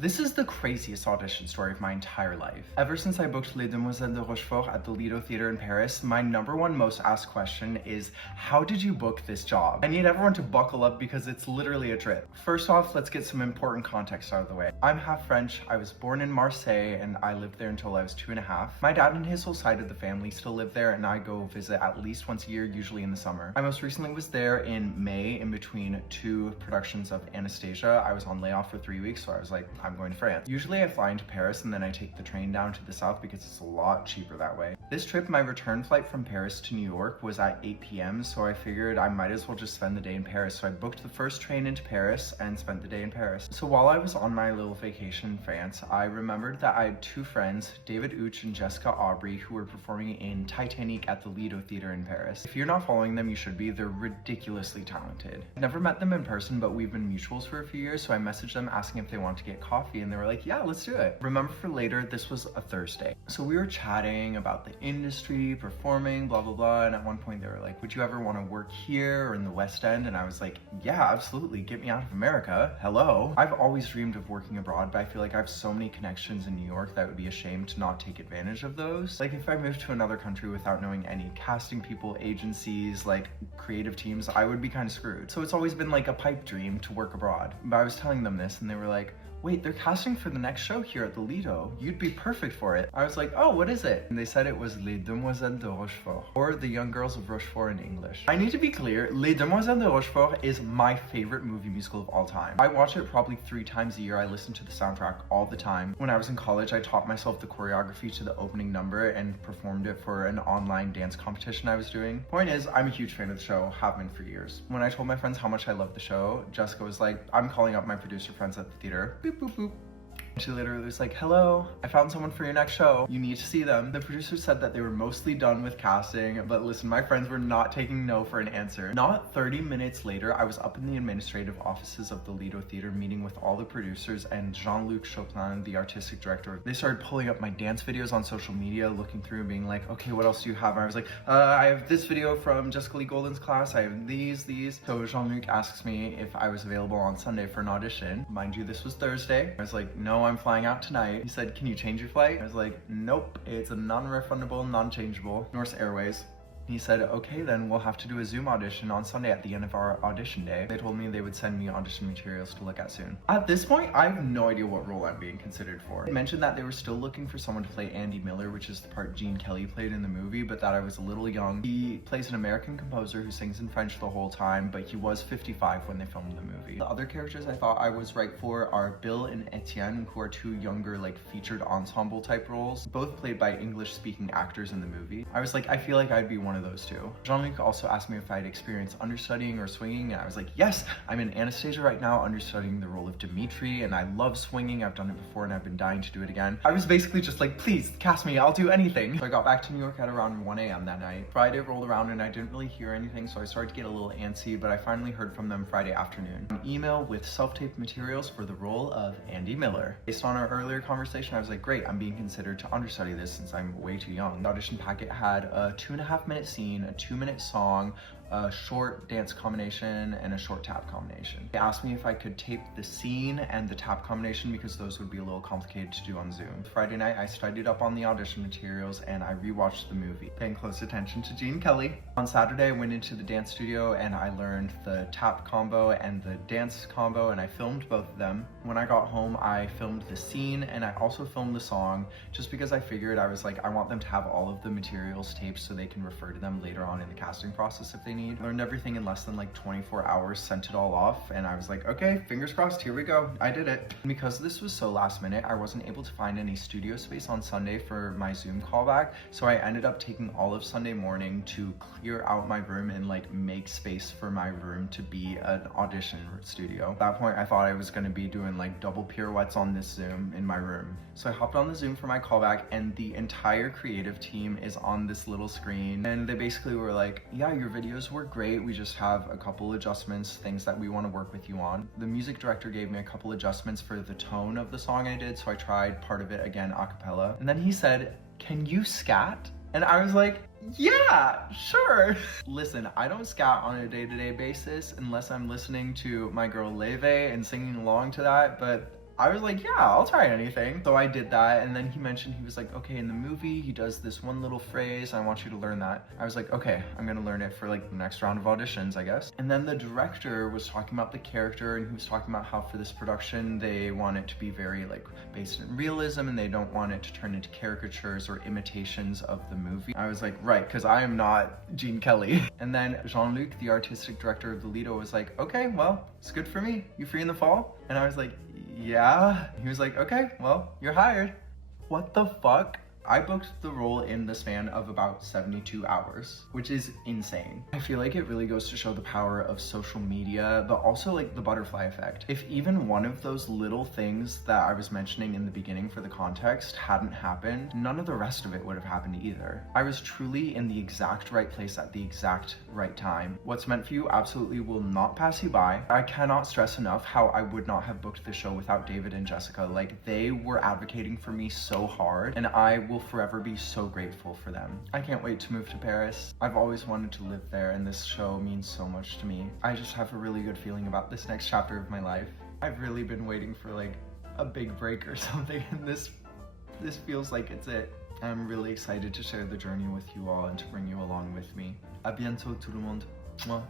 This is the craziest audition story of my entire life. Ever since I booked Les Demoiselles de Rochefort at the Lido Theatre in Paris, my number one most asked question is, how did you book this job? I need everyone to buckle up because it's literally a trip. First off, let's get some important context out of the way. I'm half French, I was born in Marseille, and I lived there until I was 2.5. My dad and his whole side of the family still live there, and I go visit at least once a year, usually in the summer. I most recently was there in May in between two productions of Anastasia. I was on layoff for 3 weeks, so I was like, I'm going to France. Usually I fly into Paris and then I take the train down to the south because it's a lot cheaper that way. This trip, my return flight from Paris to New York was at 8 p.m. so I figured I might as well just spend the day in Paris. So I booked the first train into Paris and spent the day in Paris. So while I was on my little vacation in France, I remembered that I had two friends, David Uch and Jessica Aubrey, who were performing in Titanic at the Lido Theatre in Paris. If you're not following them, you should be. They're ridiculously talented. I've never met them in person, but we've been mutuals for a few years, so I messaged them asking if they wanted to get coffee, and they were like, yeah, let's do it. Remember for later, this was a Thursday. So we were chatting about the industry, performing, blah, blah, blah. And at one point they were like, would you ever want to work here or in the West End? And I was like, yeah, absolutely. Get me out of America. Hello. I've always dreamed of working abroad, but I feel like I have so many connections in New York that it would be a shame to not take advantage of those. Like if I moved to another country without knowing any casting people, agencies, like creative teams, I would be kind of screwed. So it's always been like a pipe dream to work abroad. But I was telling them this and they were like, wait, they're casting for the next show here at the Lido. You'd be perfect for it. I was like, oh, what is it? And they said it was Les Demoiselles de Rochefort, or The Young Girls of Rochefort in English. I need to be clear, Les Demoiselles de Rochefort is my favorite movie musical of all time. I watch it probably 3 times a year. I listen to the soundtrack all the time. When I was in college, I taught myself the choreography to the opening number and performed it for an online dance competition I was doing. Point is, I'm a huge fan of the show, have been for years. When I told my friends how much I loved the show, Jessica was like, I'm calling up my producer friends at the theater. Boop, boop, boop. She literally was like, hello, I found someone for your next show. You need to see them. The producer said that they were mostly done with casting, but listen, my friends were not taking no for an answer. Not 30 minutes later, I was up in the administrative offices of the Lido Theatre meeting with all the producers and Jean-Luc Chopin, the artistic director. They started pulling up my dance videos on social media, looking through and being like, okay, what else do you have? And I was like, I have this video from Jessica Lee Golden's class. I have these. So Jean-Luc asks me if I was available on Sunday for an audition. Mind you, this was Thursday. I was like, no, I'm flying out tonight. He said, can you change your flight? I was like, nope, it's a non-refundable, non-changeable. Norse Airways. He said, okay, then we'll have to do a Zoom audition on Sunday at the end of our audition day. They told me they would send me audition materials to look at soon. At this point, I have no idea what role I'm being considered for. They mentioned that they were still looking for someone to play Andy Miller, which is the part Gene Kelly played in the movie, but that I was a little young. He plays an American composer who sings in French the whole time, but he was 55 when they filmed the movie. The other characters I thought I was right for are Bill and Etienne, who are two younger, like featured ensemble type roles, both played by English-speaking actors in the movie. I was like, I feel like I'd be one of those two. Jean-Luc also asked me if I had experience understudying or swinging, and I was like, yes, I'm in Anastasia right now understudying the role of Dimitri, and I love swinging. I've done it before and I've been dying to do it again. I was basically just like, please cast me, I'll do anything. So I got back to New York at around 1 a.m. that night. Friday rolled around and I didn't really hear anything, so I started to get a little antsy, but I finally heard from them Friday afternoon. An email with self-tape materials for the role of Andy Miller. Based on our earlier conversation, I was like, great, I'm being considered to understudy this since I'm way too young. The audition packet had a 2.5-minute scene, a 2-minute song, a short dance combination, and a short tap combination. They asked me if I could tape the scene and the tap combination because those would be a little complicated to do on Zoom. Friday night, I studied up on the audition materials and I rewatched the movie, paying close attention to Gene Kelly. On Saturday, I went into the dance studio and I learned the tap combo and the dance combo, and I filmed both of them. When I got home, I filmed the scene and I also filmed the song just because I figured, I was like, I want them to have all of the materials taped so they can refer to them later on in the casting process if they need. Learned everything in less than like 24 hours, sent it all off, and I was like, okay, fingers crossed, here we go. I did it. And because this was so last minute, I wasn't able to find any studio space on Sunday for my Zoom callback, so I ended up taking all of Sunday morning to clear out my room and like make space for my room to be an audition studio. At that point, I thought I was gonna be doing like double pirouettes on this Zoom in my room. So I hopped on the Zoom for my callback, and the entire creative team is on this little screen, and they basically were like, yeah, your videos were great, we just have a couple adjustments, things that we want to work with you on. The music director gave me a couple adjustments for the tone of the song I did, so I tried part of it again a cappella. And then he said, can you scat? And I was like, yeah, sure. Listen, I don't scat on a day-to-day basis unless I'm listening to my girl Leve and singing along to that, but I was like, yeah, I'll try anything. So I did that, and then he mentioned, he was like, okay, in the movie, he does this one little phrase, I want you to learn that. I was like, okay, I'm gonna learn it for like the next round of auditions, I guess. And then the director was talking about the character, and he was talking about how for this production, they want it to be very like based in realism, and they don't want it to turn into caricatures or imitations of the movie. I was like, right, because I am not Gene Kelly. And then Jean-Luc, the artistic director of the Lido, was like, okay, well, it's good for me. You free in the fall? And I was like, yeah. He was like, okay, well, you're hired. What the fuck? I booked the role in the span of about 72 hours, which is insane. I feel like it really goes to show the power of social media, but also like the butterfly effect. If even one of those little things that I was mentioning in the beginning for the context hadn't happened, none of the rest of it would have happened either. I was truly in the exact right place at the exact right time. What's meant for you absolutely will not pass you by. I cannot stress enough how I would not have booked the show without David and Jessica. Like, they were advocating for me so hard, and I will forever be so grateful for them. I can't wait to move to Paris. I've always wanted to live there, and this show means so much to me. I just have a really good feeling about this next chapter of my life. I've really been waiting for like a big break or something, and this feels like it's it. I'm really excited to share the journey with you all and to bring you along with me. À bientôt tout le monde. Mwah.